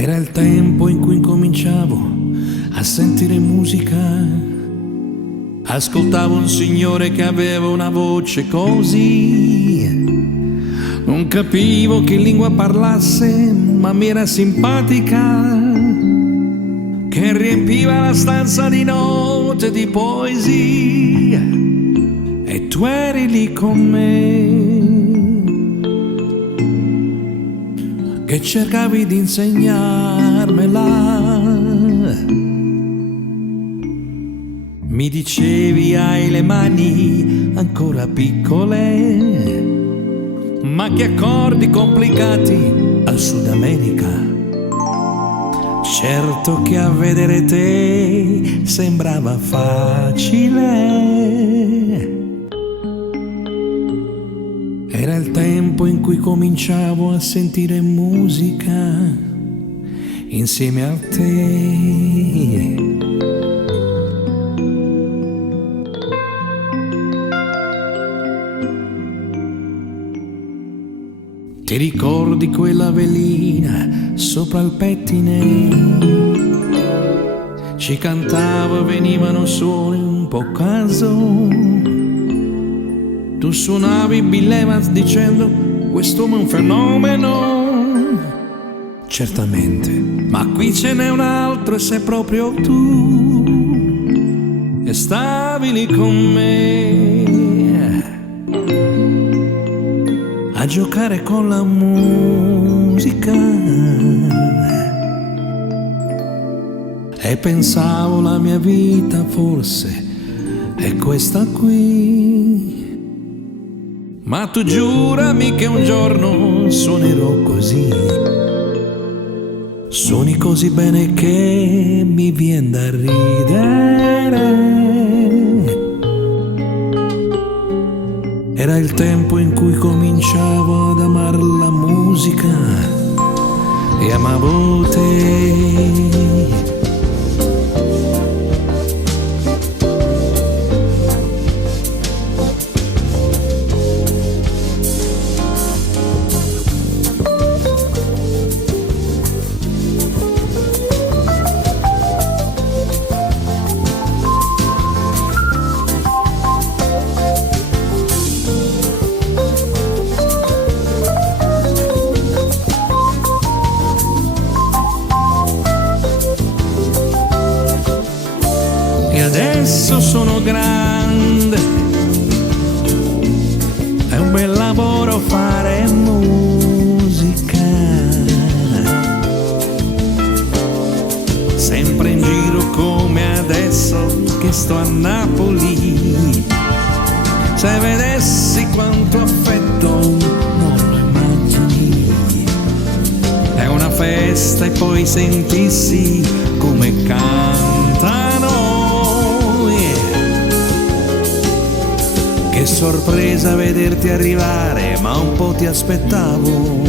Era il tempo in cui incominciavo a sentire musica. Ascoltavo un signore che aveva una voce così. Non capivo che lingua parlasse, ma mi era simpatica, che riempiva la stanza di note di poesia. E tu eri lì con me, che cercavi di insegnarmela. Mi dicevi hai le mani ancora piccole, ma che accordi complicati al Sud America. Certo che a vedere te sembrava facile. Era il tempo in cui cominciavo a sentire musica insieme a te. Ti ricordi quella velina sopra il pettine? Ci cantava, venivano suoni un po' a caso. Tu suonavi Bill Evans dicendo quest'uomo è un fenomeno. Certamente, ma qui ce n'è un altro e sei proprio tu. E stavi lì con me a giocare con la musica. E pensavo la mia vita forse è questa qui. Ma tu giurami che un giorno suonerò così. Suoni così bene che mi vien da ridere. Era il tempo in cui cominciavo ad amar la musica e amavo te. E adesso sono grande, è un bel lavoro fare musica. Sempre in giro come adesso che sto a Napoli. Se vedessi quanto affetto non lo immagini. È una festa e poi sentissi come cantano. Che sorpresa vederti arrivare, ma un po' ti aspettavo.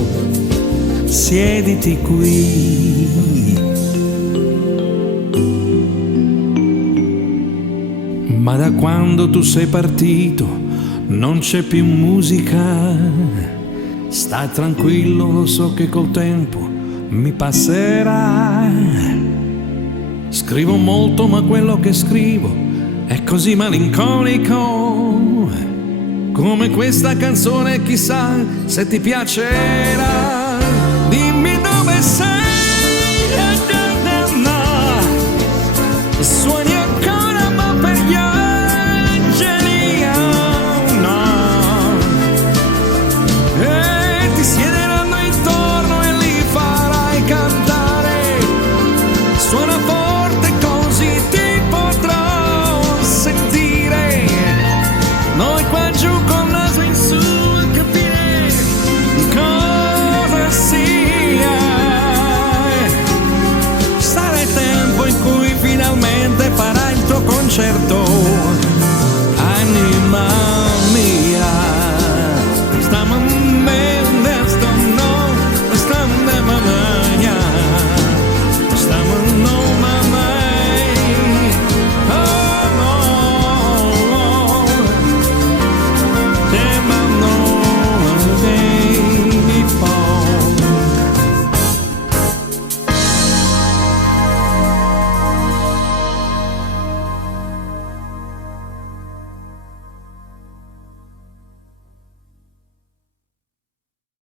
Siediti qui. Ma da quando tu sei partito non c'è più musica. Stai tranquillo, lo so che col tempo mi passerà. Scrivo molto, ma quello che scrivo è così malinconico, come questa canzone, chissà se ti piacerà. Dimmi dove sei, suoni ancora ma per gli angeli, no. E ti siederanno intorno e li farai cantare. Suona forte così ti potrò sentire. Noi qua giù col naso in su a capire cosa sia. Sarà il tempo in cui finalmente farai il tuo concerto